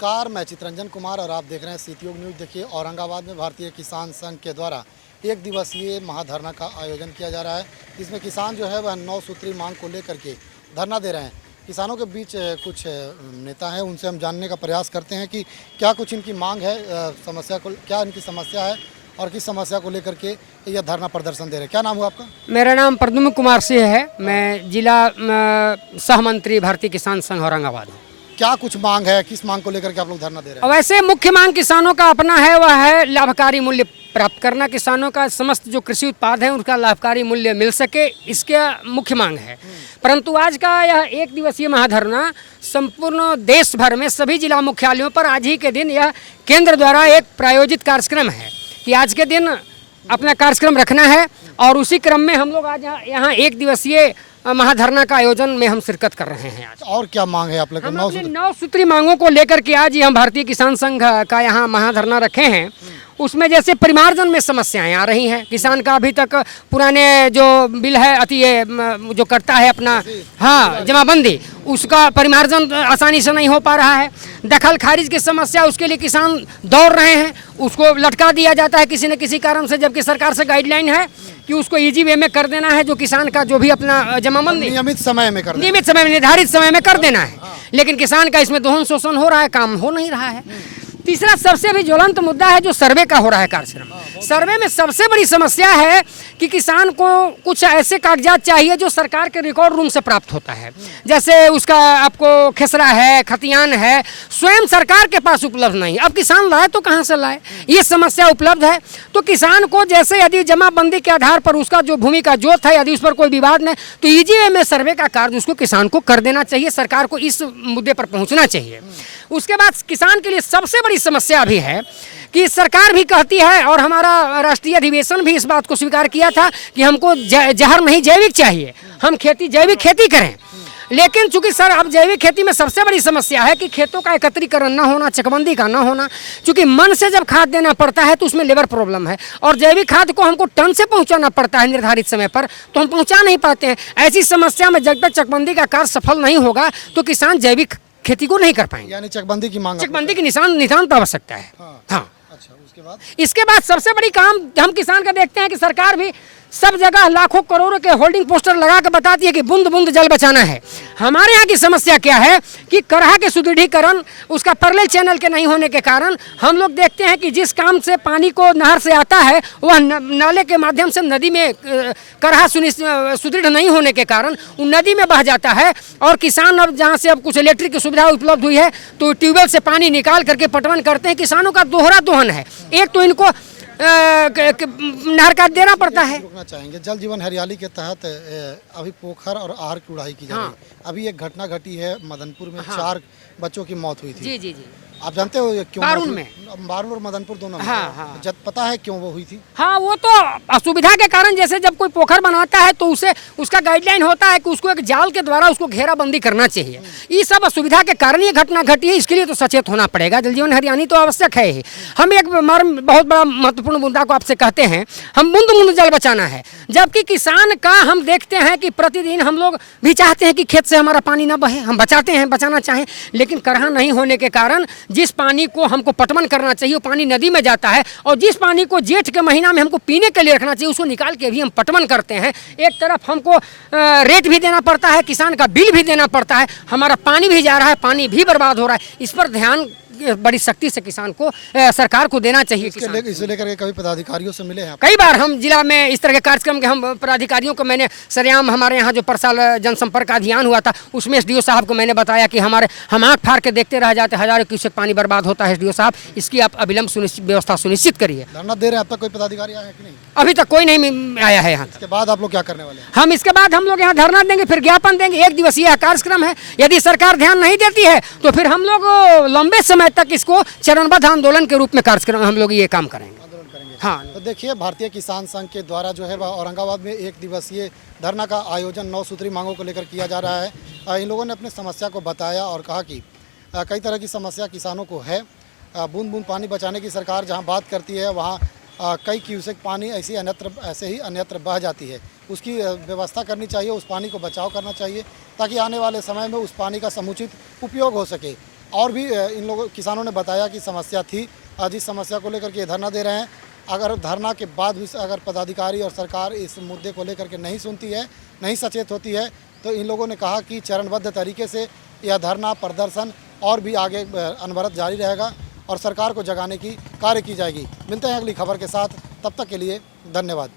नमस्कार, मैं चितरंजन कुमार और आप देख रहे हैं सीटीओ न्यूज़। देखिए, औरंगाबाद में भारतीय किसान संघ के द्वारा एक दिवसीय महाधरना का आयोजन किया जा रहा है। इसमें किसान जो है वह 9 सूत्री मांग को लेकर के धरना दे रहे हैं। किसानों के बीच कुछ नेता हैं, उनसे हम जानने का प्रयास करते हैं कि क्या कुछ इनकी मांग है, समस्या को क्या इनकी समस्या है और किस समस्या को लेकर के यह धरना प्रदर्शन दे रहे हैं। क्या नाम हुआ आपका? मेरा नाम प्रद्युम्न कुमार सिंह है। मैं जिला सह मंत्री भारतीय किसान संघ औरंगाबाद हूँ। क्या कुछ मांग है, किस मांग को लेकर के आप लोग धरना दे रहे हैं? वैसे मुख्य मांग किसानों का अपना है, वह है लाभकारी मूल्य प्राप्त करना। किसानों का समस्त जो कृषि उत्पाद है उनका लाभकारी मूल्य मिल सके, इसके मुख्य मांग है। परंतु आज का यह एक दिवसीय महाधरना संपूर्ण देश भर में सभी जिला मुख्यालयों पर आज ही के दिन यह केंद्र द्वारा एक प्रायोजित कार्यक्रम है कि आज के दिन अपना कार्यक्रम रखना है और उसी क्रम में हम लोग आज यहाँ एक दिवसीय महाधरना का आयोजन में हम शिरकत कर रहे हैं। आज और क्या मांग है आप लोग? हम अपने 9 सूत्री मांगों को लेकर के आज हम भारतीय किसान संघ का यहाँ महाधरना रखे हैं। उसमें जैसे परिमार्जन में समस्याएं आ रही हैं। किसान का अभी तक पुराने जो बिल है जो करता है अपना जमाबंदी, उसका परिमार्जन आसानी से नहीं हो पा रहा है। दखल खारिज की समस्या, उसके लिए किसान दौड़ रहे हैं, उसको लटका दिया जाता है किसी न किसी कारण से, जबकि सरकार से गाइडलाइन है कि उसको इजी वे में कर देना है। जो किसान का जो भी अपना जमाबंदी नियमित समय में निर्धारित समय में कर देना है, लेकिन किसान का इसमें दोहन शोषण हो रहा है, काम हो नहीं रहा है। तीसरा सबसे भी ज्वलंत मुद्दा है जो सर्वे का हो रहा है कार्यक्रम। सर्वे में सबसे बड़ी समस्या है कि किसान को कुछ ऐसे कागजात चाहिए जो सरकार के रिकॉर्ड रूम से प्राप्त होता है। जैसे उसका आपको खेसरा है, खतियान है, स्वयं सरकार के पास उपलब्ध नहीं। अब किसान लाए तो कहाँ से लाए, ये समस्या उपलब्ध है। तो किसान को जैसे यदि जमाबंदी के आधार पर उसका जो भूमि का जोत है, यदि उस पर कोई विवाद नहीं, तो ईजी वे में सर्वे का कार्य उसको किसान को कर देना चाहिए। सरकार को इस मुद्दे पर पहुँचना चाहिए। उसके बाद किसान के लिए सबसे बड़ी समस्या भी है कि सरकार भी कहती है और हमारा राष्ट्रीय अधिवेशन भी इस बात को स्वीकार किया था कि हमको जहर नहीं जैविक चाहिए, हम जैविक खेती करें। लेकिन चूंकि सर अब जैविक खेती में सबसे बड़ी समस्या है कि खेतों का एकत्रीकरण ना होना, चकबंदी का ना होना। चूंकि मन से जब खाद देना पड़ता है तो उसमें लेबर प्रॉब्लम है, और जैविक खाद को हमको टन से पहुंचाना पड़ता है निर्धारित समय पर, तो हम पहुंचा नहीं पाते हैं। ऐसी समस्या में जब तक चकबंदी का कार्य सफल नहीं होगा तो किसान जैविक खेती को नहीं कर पाएंगे। यानी चकबंदी की मांग, चकबंदी की नितांत आवश्यकता है। हाँ। अच्छा, इसके बाद सबसे बड़ी काम हम किसान का देखते हैं कि सरकार भी सब जगह लाखों करोड़ों के होल्डिंग पोस्टर लगा के बताती है कि बूंद बूंद जल बचाना है। हमारे यहाँ की समस्या क्या है कि करहा के सुदृढ़ीकरण, उसका पैरेलल चैनल के नहीं होने के कारण हम लोग देखते हैं कि जिस काम से पानी को नहर से आता है वह नाले के माध्यम से नदी में करहा सुदृढ़ नहीं होने के कारण वो नदी में बह जाता है। और किसान अब जहाँ से अब कुछ इलेक्ट्रिक की सुविधा उपलब्ध हुई है तो ट्यूबवेल से पानी निकाल करके पटवन करते हैं। किसानों का दोहरा दोहन है, एक तो इनको नहर का देना पड़ता है। रुकना चाहेंगे। जल जीवन हरियाली के तहत अभी पोखर और आहर की उड़ाई की जा रही है। अभी एक घटना घटी है मदनपुर में, 4 बच्चों की मौत हुई थी। जी जी जी। आप जानते हो क्यों? बारून और मदनपुर दोनों में। हाँ। पता है क्यों वो हुई थी? हाँ, वो तो असुविधा के कारण, जैसे जब कोई पोखर बनाता है तो उसे उसका गाइडलाइन होता है कि उसको एक जाल के द्वारा उसको घेराबंदी करना चाहिए। ये सब असुविधा के कारण ये घटना घटी है। इसके लिए तो सचेत होना पड़ेगा। जल जीवन हरियाली तो आवश्यक है ही। हम एक बहुत बड़ा महत्वपूर्ण मुद्दा को आपसे कहते हैं, हम बूंद बूंद जल बचाना है। जबकि किसान का हम देखते हैं कि प्रतिदिन हम लोग भी चाहते हैं कि खेत से हमारा पानी न बहे, हम बचाना चाहें, लेकिन करहा नहीं होने के कारण जिस पानी को हमको पटवन करना चाहिए वो पानी नदी में जाता है, और जिस पानी को जेठ के महीना में हमको पीने के लिए रखना चाहिए उसको निकाल के भी हम पटवन करते हैं। एक तरफ हमको रेट भी देना पड़ता है, किसान का बिल भी देना पड़ता है, हमारा पानी भी जा रहा है, पानी भी बर्बाद हो रहा है। इस पर ध्यान बड़ी सख्ती से किसान को, सरकार को देना चाहिए। इसे लेकर के कभी पदाधिकारियों से मिले हैं? कई बार हम जिला में इस तरह के कार्यक्रम के हम पदाधिकारियों को, मैंने सरेआम हमारे यहाँ जो परसाल जनसंपर्क अभियान हुआ था उसमें एसडीओ साहब को मैंने बताया कि हम आँख फाड़ के देखते रह जाते, हजारों क्यूसेक पानी बर्बाद होता है। एसडीओ साहब, इसकी आप अविलंब व्यवस्था सुनिश्चित करिए। धरना दे रहे हैं, अब तक कोई पदाधिकारी आया है कि नहीं? अभी तक कोई नहीं आया है यहाँ। इसके बाद आप लोग क्या करने वाले हैं? हम इसके बाद हम लोग यहाँ धरना देंगे, फिर ज्ञापन देंगे। एक दिवसीय कार्यक्रम है, यदि सरकार ध्यान नहीं देती है तो फिर हम लोग लंबे समय तक इसको चरणबद्ध आंदोलन के रूप में कार्यक्रम हम लोग ये काम करेंगे। हाँ। तो देखिए, भारतीय किसान संघ के द्वारा जो है वह औरंगाबाद में एक दिवसीय धरना का आयोजन 9 सूत्री मांगों को लेकर किया जा रहा है। इन लोगों ने अपनी समस्या को बताया और कहा कि कई तरह की समस्या किसानों को है। बूंद बूंद पानी बचाने की सरकार जहां बात करती है वहां कई क्यूसेक पानी ऐसे ही अन्यत्र बह जाती है। उसकी व्यवस्था करनी चाहिए, उस पानी को बचाव करना चाहिए ताकि आने वाले समय में उस पानी का समुचित उपयोग हो सके। और भी इन लोगों किसानों ने बताया कि समस्या थी, जिस समस्या को लेकर के ये धरना दे रहे हैं। अगर धरना के बाद भी अगर पदाधिकारी और सरकार इस मुद्दे को लेकर के नहीं सुनती है, नहीं सचेत होती है, तो इन लोगों ने कहा कि चरणबद्ध तरीके से यह धरना प्रदर्शन और भी आगे अनवरत जारी रहेगा और सरकार को जगाने की कार्य की जाएगी। मिलते हैं अगली खबर के साथ, तब तक के लिए धन्यवाद।